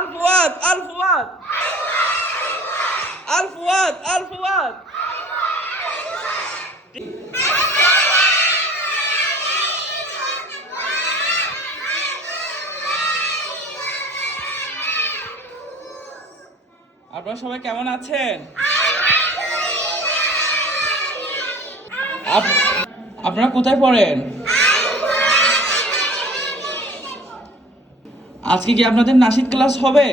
الفؤاد الفؤاد الفؤاد الفؤاد আপনারা সবাই কেমন আছেন? আপনারা কোথায় পড়েন? আজকে কি আপনাদের নাশিদ ক্লাস হবে?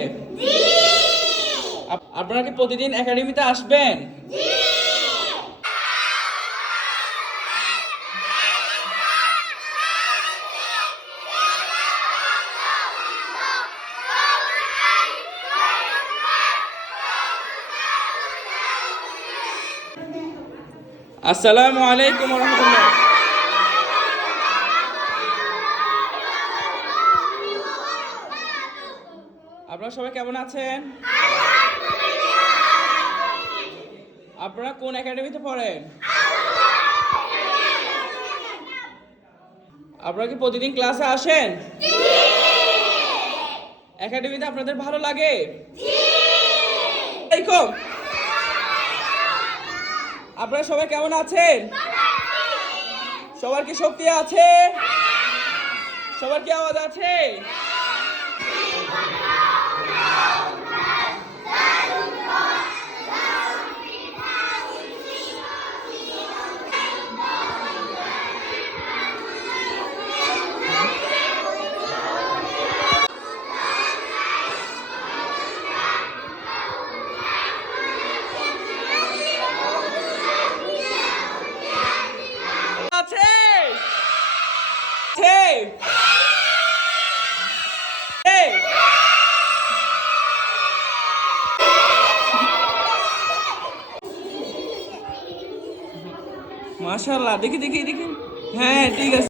আপনারা কি প্রতিদিন একাডেমিতে আসবেন? আসসালামু আলাইকুম ওয়া রাহমাতুল্লাহ। আপনারা সবাই কেমন আছেন? আপনারা কোন একাডেমিতে পড়েন? আপনারা কি প্রতিদিন ক্লাসে আসেন? একাডেমিতে আপনাদের ভালো লাগে? আপনারা সবাই কেমন আছেন? সবার কি শক্তি আছে? সবার কি আওয়াজ আছে? মাশাআল্লাহ, দেখি দেখি দেখি। হ্যাঁ, ঠিক আছে।